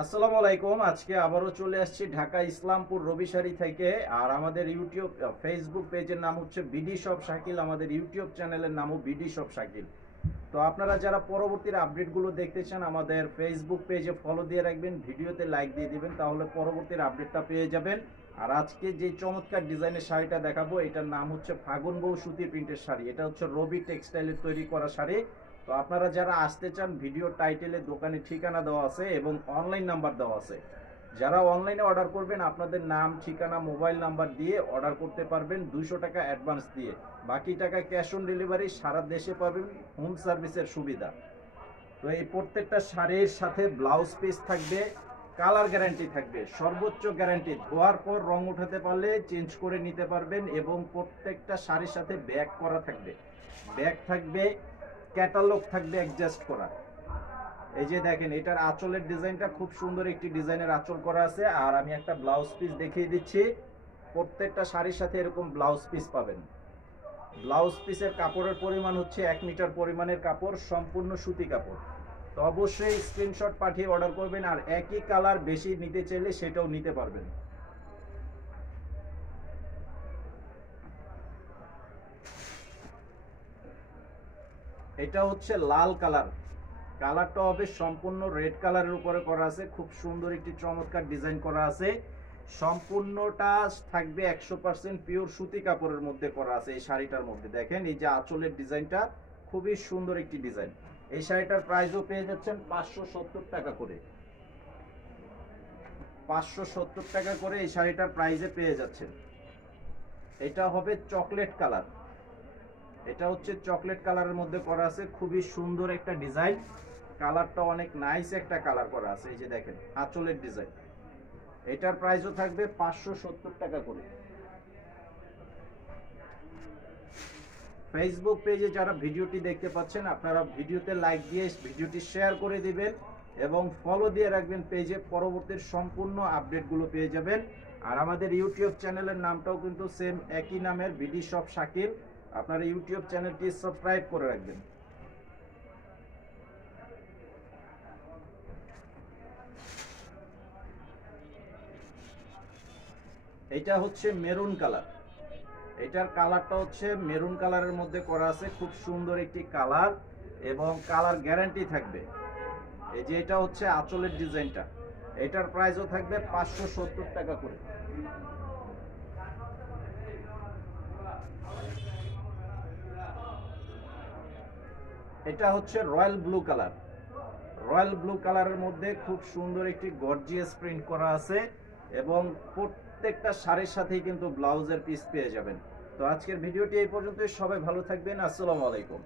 আসসালামু আলাইকুম। আজকে আবারও চলে আসছি ঢাকা ইসলামপুর রবি শাড়ি থেকে। আর আমাদের ইউটিউব ফেসবুক পেজের নাম হচ্ছে বিডি শপ শাকিল, আমাদের ইউটিউব চ্যানেলের নামও বিডি শপ শাকিল। তো আপনারা যারা পরবর্তীর আপডেটগুলো দেখতে চান আমাদের ফেসবুক পেজে ফলো দিয়ে রাখবেন, ভিডিওতে লাইক দিয়ে দিবেন, তাহলে পরবর্তীর আপডেটটা পেয়ে যাবেন। আর আজকে যে চমৎকার ডিজাইনের শাড়িটা দেখাবো এটার নাম হচ্ছে ফাগুন বউ সুতি প্রিন্টের শাড়ি। এটা হচ্ছে রবি টেক্সটাইলের তৈরি করা শাড়ি। তো আপনারা যারা আসতে চান ভিডিও টাইটেলে দোকানের ঠিকানা দেওয়া আছে এবং অনলাইন নাম্বার দেওয়া আছে। যারা অনলাইনে অর্ডার করবেন আপনাদের নাম, ঠিকানা, মোবাইল নাম্বার দিয়ে অর্ডার করতে পারবেন 200 টাকা অ্যাডভান্স দিয়ে। বাকি টাকা ক্যাশ অন ডেলিভারি, সারা দেশে পাবেন হোম সার্ভিসের সুবিধা। তো এই প্রত্যেকটা শাড়ির সাথে ব্লাউজ পিস থাকবে, কালার গ্যারান্টি থাকবে, সর্বোচ্চ গ্যারান্টি। ধোয়ার পর রং উঠাতে পারলে চেঞ্জ করে নিতে পারবেন এবং প্রত্যেকটা শাড়ির সাথে ব্যাগ করা থাকবে। ব্যাগ থাকবে, ক্যাটালগ থাকবে অ্যাডজাস্ট করা। এই যে দেখেন এটার আঁচলের ডিজাইনটা খুব সুন্দর একটি ডিজাইনের আঁচল করা আছে। আর আমি একটা ব্লাউজ পিস দেখিয়ে দিচ্ছি। প্রত্যেকটা শাড়ির সাথে এরকম ব্লাউজ পিস পাবেন। ব্লাউজ পিসের কাপড়ের পরিমাণ হচ্ছে 1 মিটার পরিমাণের কাপড়, সম্পূর্ণ সুতি কাপড়। তো অবশ্যই স্ক্রিনশট পাঠিয়ে অর্ডার করবেন। আর একই কালার বেশি নিতে চাইলে সেটাও নিতে পারবেন। এটা হচ্ছে লাল কালার। কালারটা হবে সম্পূর্ণ রেড কালারের উপরে করা আছে, খুব সুন্দর একটি চমৎকার ডিজাইন করা আছে। সম্পূর্ণটা থাকবে 100% পিওর সুতি কাপড়ের মধ্যে করা আছে। এই শাড়িটার মধ্যে দেখেন এই যে আঁচলের ডিজাইনটা খুবই সুন্দর একটি ডিজাইন। এই শাড়িটার প্রাইসও পেয়ে যাচ্ছেন 570 টাকা করে। 570 টাকা করে এই শাড়িটার প্রাইসে পেয়ে যাচ্ছেন। এটা হবে চকলেট কালার। এটা হচ্ছে চকলেট কালারের মধ্যে করা আছে, খুবই সুন্দর একটা ডিজাইন। কালারটা অনেক নাইস একটা কালার করা আছে। এই যে দেখেন আঁচলের ডিজাইন। এটার প্রাইসও থাকবে 570 টাকা করে। ফেসবুক পেজে যারা ভিডিওটি দেখতে পাচ্ছেন আপনারা ভিডিওতে লাইক দিয়ে ভিডিওটি শেয়ার করে দিবেন এবং ফলো দিয়ে রাখবেন পেজে, পরবর্তীর সম্পূর্ণ আপডেটগুলো পেয়ে যাবেন। আর আমাদের ইউটিউব চ্যানেলের নামটাও কিন্তু সেম একই নামের, বিডি শপ শাকিল। আপনারা ইউটিউব চ্যানেলটি সাবস্ক্রাইব করে রাখবেন। এটা হচ্ছে মেরুন কালার। এটার কালারটা হচ্ছে মেরুন কালারের মধ্যে করা আছে, খুব সুন্দর একটি কালার এবং কালার গ্যারান্টি থাকবে। এই যে এটা হচ্ছে আঁচলের ডিজাইনটা। এটার প্রাইসও থাকবে 570 টাকা করে। এটা হচ্ছে royal blue colour. Royal blue কালারের মধ্যে খুব সুন্দর একটি গর্জিয়াস প্রিন্ট করা আছে এবং প্রত্যেকটা শাড়ির সাথেই কিন্তু ব্লাউজের পিস পেয়ে যাবেন। তো আজকের ভিডিওটি এই পর্যন্তই। সবাই ভালো থাকবেন। আসসালামু আলাইকুম।